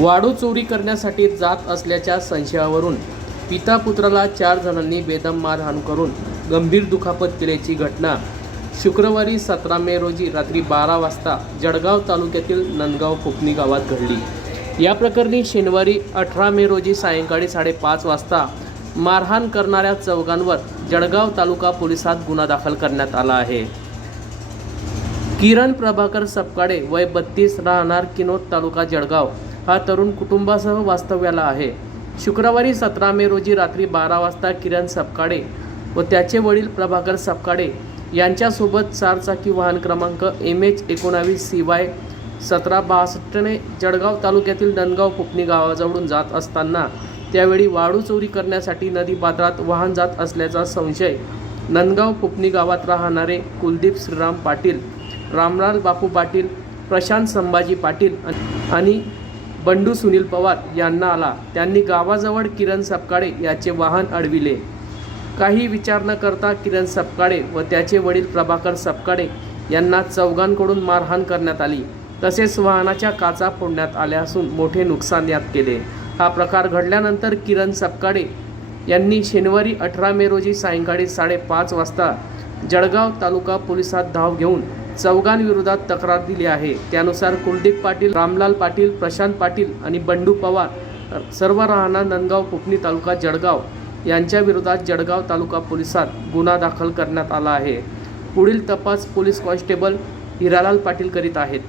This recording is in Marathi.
वाढू चोरी करण्यासाठी जात असल्याच्या संशयावरून पिता पुत्राला चार जणांनी बेदम मारहाण करून गंभीर दुखापत केल्याची घटना शुक्रवारी सतरा मे रोजी रात्री बारा वाजता जळगाव तालुक्यातील नंदगाव कोकणी गावात घडली. या प्रकरणी शनिवारी अठरा मे रोजी सायंकाळी साडेपाच वाजता मारहाण करणाऱ्या चौघांवर जळगाव तालुका पोलिसात गुन्हा दाखल करण्यात आला आहे. किरण प्रभाकर सपकाडे वय बत्तीस राहणार किनोद तालुका जळगाव हा तरुण कुटुंबासह वास्तव्याला आहे. शुक्रवारी सतरा मे रोजी रात्री बारा वाजता किरण सपकाडे व त्याचे वडील प्रभाकर सपकाडे यांच्यासोबत चारचाकी वाहन क्रमांक एम एच एकोणावीस सी वाय सतरा बासष्टने जळगाव तालुक्यातील नंदगाव कोकणी गावाजवळून जात असताना त्यावेळी वाळू चोरी करण्यासाठी नदी पात्रात वाहन जात असल्याचा संशय. नंदगाव पुपणी गावात राहणारे कुलदीप श्रीराम पाटील रामलाल बापू पाटील प्रशांत संभाजी पाटील आणि बंडू सुनील पवार यांना आला. त्यांनी गावाजवळ किरण सपकाळे याचे वाहन अडविले. काही विचार न करता किरण सपकाळे व त्याचे वडील प्रभाकर सपकाळे यांना चौघांकडून मारहाण करण्यात आली. तसेच वाहनाच्या काचा फोडण्यात आल्या असून मोठे नुकसान यात केले. हा प्रकार घडल्यानंतर किरण सपकाळे यांनी शनिवारी अठरा मे रोजी सायंकाळी साडेपाच वाजता जळगाव तालुका पोलिसात धाव घेऊन चौघांविरोधात तक्रार दिली आहे. त्यानुसार कुलदीप पाटील रामलाल पाटील प्रशांत पाटील आणि बंडू पवार सर्व राहणार नंदगाव कोकणी तालुका जळगाव. यांच्या विरोधात जळगाव तालुका पोलिसात गुन्हा दाखल करण्यात आला आहे. पुढील तपास पोलीस कॉन्स्टेबल हिरालाल पाटील करीत आहेत.